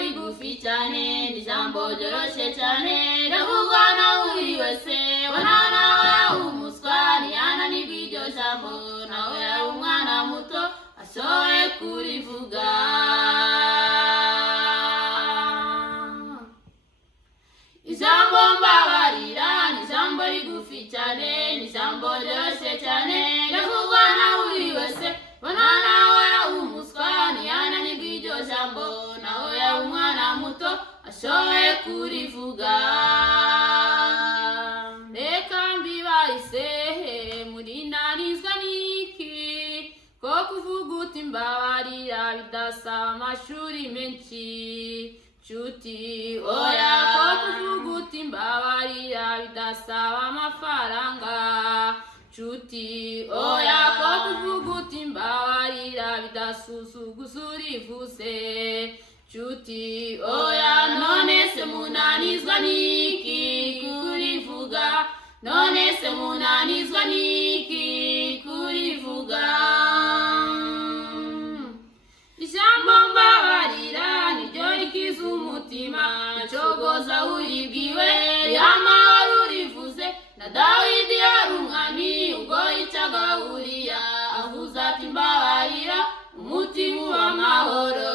rigufi cyane n'ijambo ryoroshe cyane ravugwa na buri wese wanana umuswa ntiyananirwa iryo jambo nawe yaba umwana muto ashoboye kurivuga. Ijambo mbabarira n'ijambo rigufi cyane n'ijambo ryoroshe cyane ravugwa na buri wese wanana umuswa ntiyananirwa iryo jambo nawe yaba umwana muto ashoboye kurivuga. Reka mbibahise murinanizwa n'iki ko kuvuga uti mbabarira bidasaba amashuri menshi nshuti oya ko kuvuga uti mbabarira bidasaba amafaranga nshuti oya ko kuvuga uti mbabarira bidasuzuguza urivuze nshuti oya none se munanizwa n'iki kurivuga none se munanizwa n'iki kurivuga. Ijambo mbabarira niryo rikiza umutima cogoza uribwiwe yamahoro urivuze na Dawidi yari umwami ubwo yicaga Uriya avuze ati mbabarira umutima w'amahoro.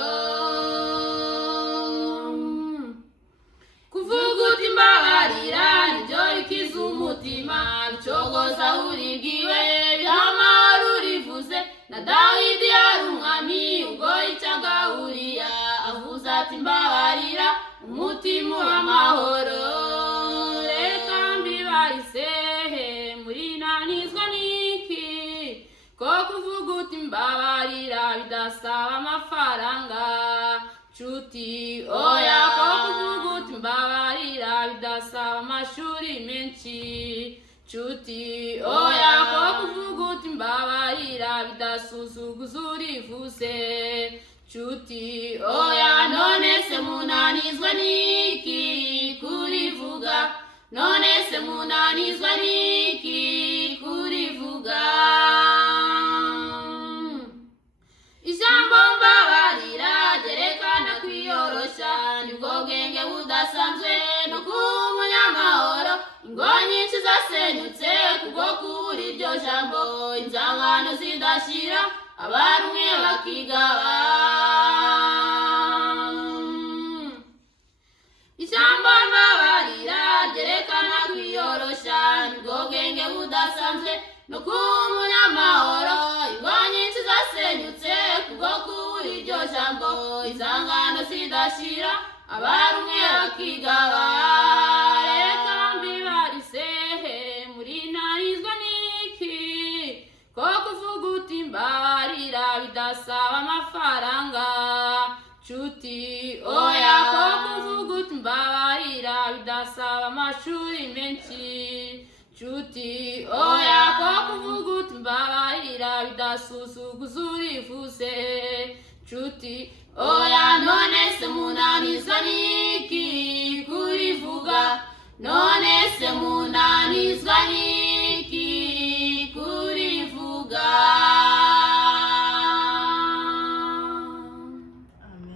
Kuvuga uti mbabarira niryo rikiza umutima cogoza uribwiwe yamahoro urivuze na Dawidi yari umwami ubwo yicaga Uriya avuze ati mbabarira umutima w'amahoro. Reka mbibahise murinanizwa n'iki ko kuvuga uti mbabarira bidasaba amafaranga nshuti oya ko kuvuga uti mbabarira bidasaba amashuri menshi nshuti oya ko kuvuga uti mbabarira bidasuzuguza urivuze nshuti oya none se munanizwa n'iki kurivuga none se munanizwa n'iki kurivuga. Ijambo mbabarira ryerekana kwiyorosha nibwo bwenge budasanzwe no kuba umunyamahoro ingo nyinshi zasenyutse kubwo kubura iryo jambo inzangano zidashira abarumwe bakigaba. Ijambo mbabarira ryerekana kwiyorosha nibwo bwenge budasanzwe no kuba umunyamahoro ingo nyinshi zasenyutse kubwo kubura iryo jambo inzangano zidashira abarumwe bakigaba. Reka mbibarise murinanizwa n'iki ko kuvuga uti mbabarira bidasaba amafaranga nshuti oya ko kuvuga uti mbabarira bidasaba amashuri menshi nshuti oya ko kuvuga uti mbabarira bidasuzuguza urivuze nshuti oya none se munanizwa n'iki kurivuga none se munanizwa n'iki